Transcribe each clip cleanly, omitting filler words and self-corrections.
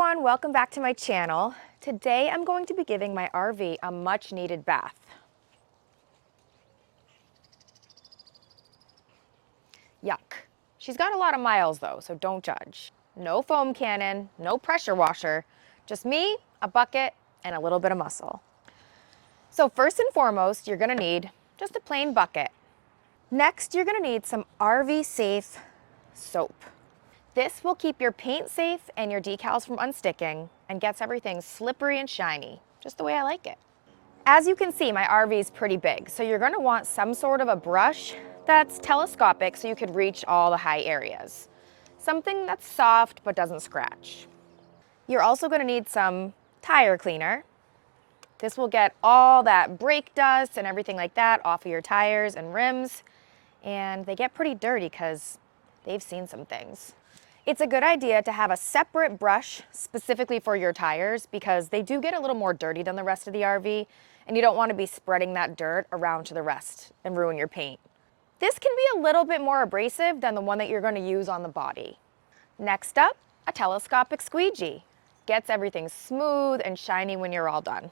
everyone, welcome back to my channel. Today I'm going to be giving my RV a much needed bath. Yuck. She's got a lot of miles though, so don't judge. No foam cannon, no pressure washer, just me, a bucket, and a little bit of muscle. So first and foremost, you're gonna need just a plain bucket. Next, you're gonna need some RV safe soap. This will keep your paint safe and your decals from unsticking and gets everything slippery and shiny, just the way I like it. As you can see, my RV is pretty big, so you're gonna want some sort of a brush that's telescopic so you could reach all the high areas. Something that's soft but doesn't scratch. You're also gonna need some tire cleaner. This will get all that brake dust and everything like that off of your tires and rims, and they get pretty dirty because they've seen some things. It's a good idea to have a separate brush specifically for your tires because they do get a little more dirty than the rest of the RV, and you don't want to be spreading that dirt around to the rest and ruin your paint. This can be a little bit more abrasive than the one that you're going to use on the body. Next up, a telescopic squeegee. Gets everything smooth and shiny when you're all done.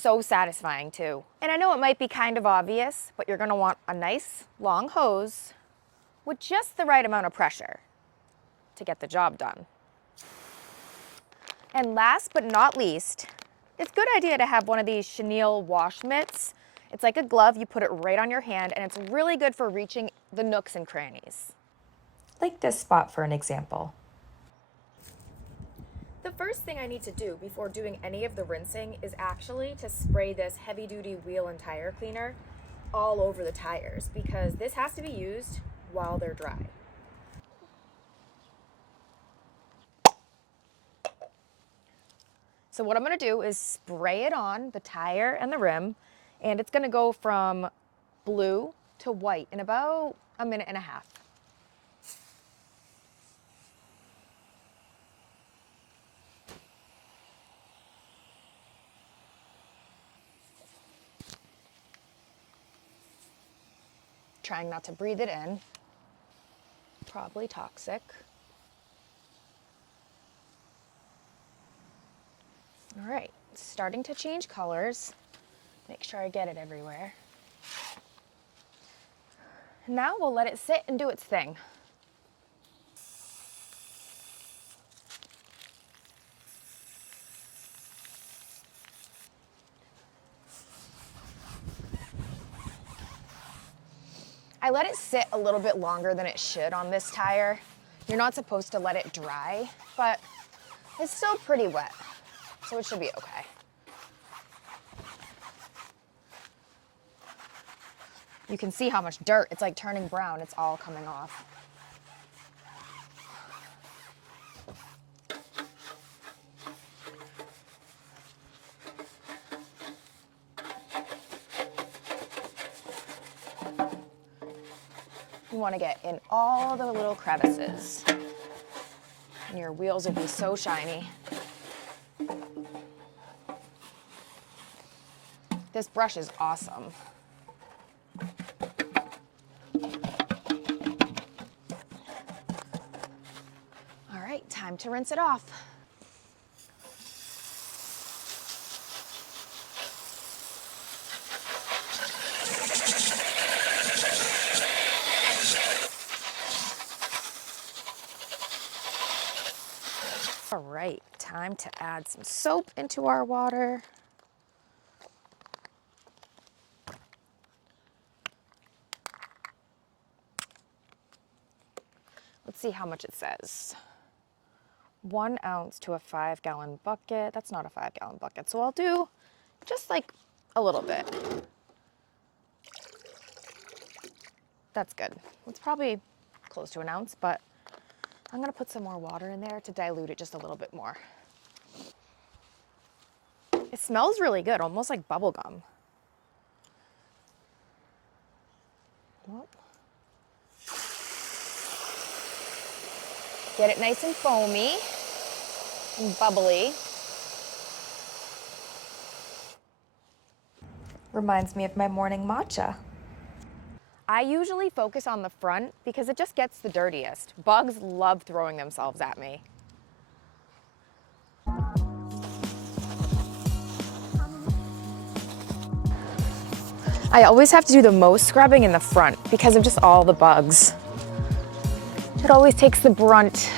So satisfying too. And I know it might be kind of obvious, but you're gonna want a nice long hose with just the right amount of pressure to get the job done. And last but not least, it's a good idea to have one of these chenille wash mitts. It's like a glove, you put it right on your hand, and it's really good for reaching the nooks and crannies. Like this spot for an example. The first thing I need to do before doing any of the rinsing is actually to spray this heavy-duty wheel and tire cleaner all over the tires because this has to be used while they're dry. So what I'm going to do is spray it on the tire and the rim, and it's going to go from blue to white in about a minute and a half. Trying not to breathe it in. Probably toxic. All right, it's starting to change colors. Make sure I get it everywhere. Now we'll let it sit and do its thing. I let it sit a little bit longer than it should on this tire. You're not supposed to let it dry, but it's still pretty wet, so it should be okay. You can see how much dirt, it's like turning brown, it's all coming off. You want to get in all the little crevices, and your wheels will be so shiny. This brush is awesome. All right, time to rinse it off. All right, time to add some soap into our water. Let's see how much it says. 1 ounce to a 5-gallon bucket. That's not a 5-gallon bucket, so I'll do just like a little bit. That's good. It's probably close to 1 ounce, but I'm gonna put some more water in there to dilute it just a little bit more. It smells really good, almost like bubble gum. Well, get it nice and foamy and bubbly. Reminds me of my morning matcha. I usually focus on the front because it just gets the dirtiest. Bugs love throwing themselves at me. I always have to do the most scrubbing in the front because of just all the bugs. It always takes the brunt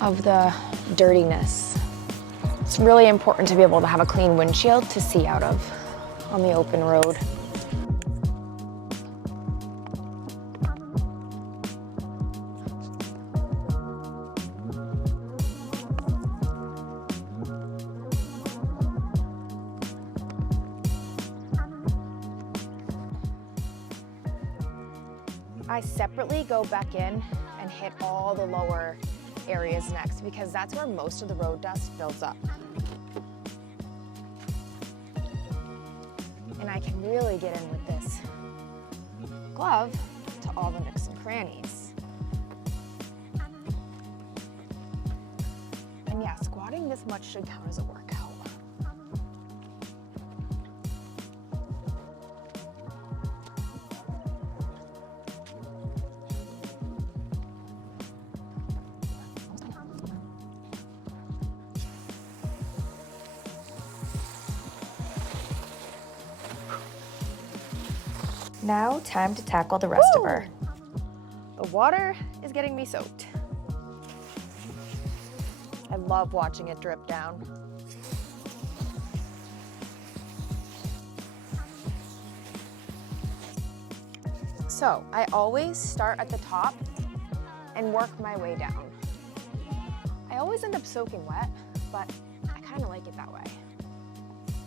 of the dirtiness. It's really important to be able to have a clean windshield to see out of on the open road. I separately go back in and hit all the lower areas next because that's where most of the road dust builds up. And I can really get in with this glove to all the nooks and crannies. And yeah, squatting this much should count as a workout. Now, time to tackle the rest of her. The water is getting me soaked. I love watching it drip down. So I always start at the top and work my way down. I always end up soaking wet, but I kind of like it that way.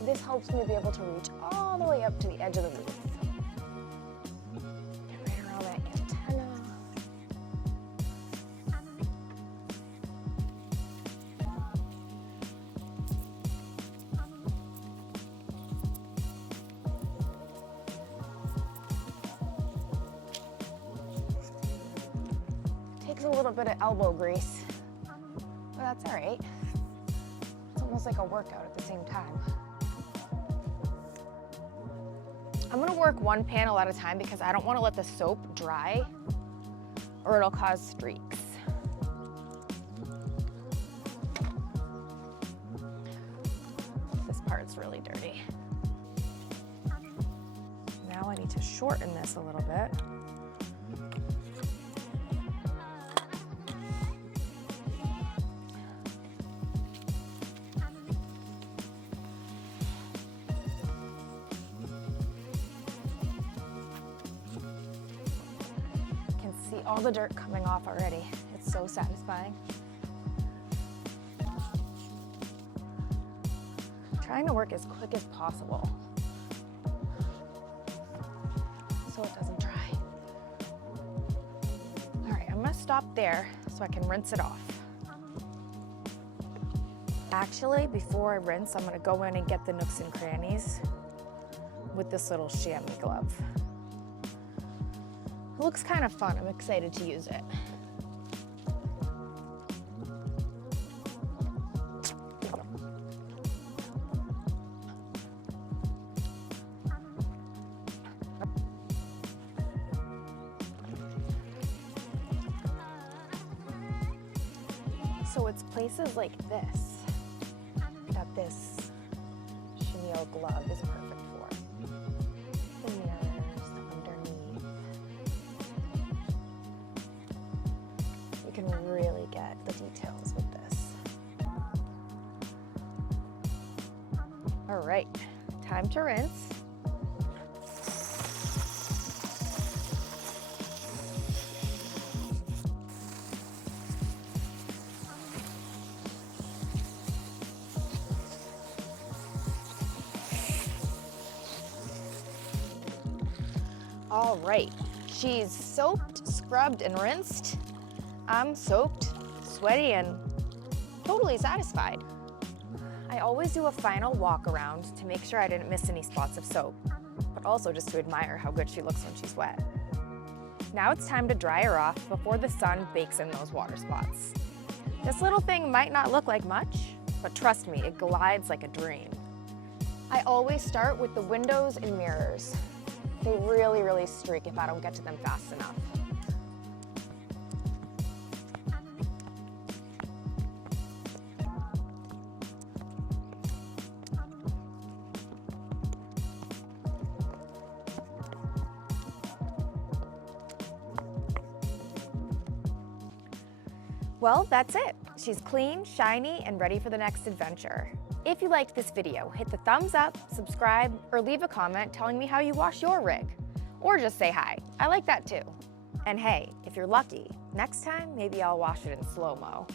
This helps me be able to reach all the way up to the edge of the roof. Get right around that antenna. Takes a little bit of elbow grease, but that's all right. It's almost like a workout at the same time. I'm gonna work one panel at a time because I don't wanna let the soap dry or it'll cause streaks. This part's really dirty. Now I need to shorten this a little bit. See all the dirt coming off already. It's so satisfying. Trying to work as quick as possible so it doesn't dry. All right, I'm gonna stop there so I can rinse it off. Actually, before I rinse, I'm gonna go in and get the nooks and crannies with this little chamois glove. It looks kind of fun. I'm excited to use it. So it's places like this that this chenille glove is perfect for. The mirrors, underneath. You can really get the details with this. All right, time to rinse. All right, she's soaped, scrubbed, and rinsed. I'm soaked, sweaty, and totally satisfied. I always do a final walk around to make sure I didn't miss any spots of soap, but also just to admire how good she looks when she's wet. Now it's time to dry her off before the sun bakes in those water spots. This little thing might not look like much, but trust me, it glides like a dream. I always start with the windows and mirrors. They really, really streak if I don't get to them fast enough. Well, that's it. She's clean, shiny, and ready for the next adventure. If you liked this video, hit the thumbs up, subscribe, or leave a comment telling me how you wash your rig. Or just say hi. I like that too. And hey, if you're lucky, next time maybe I'll wash it in slow-mo.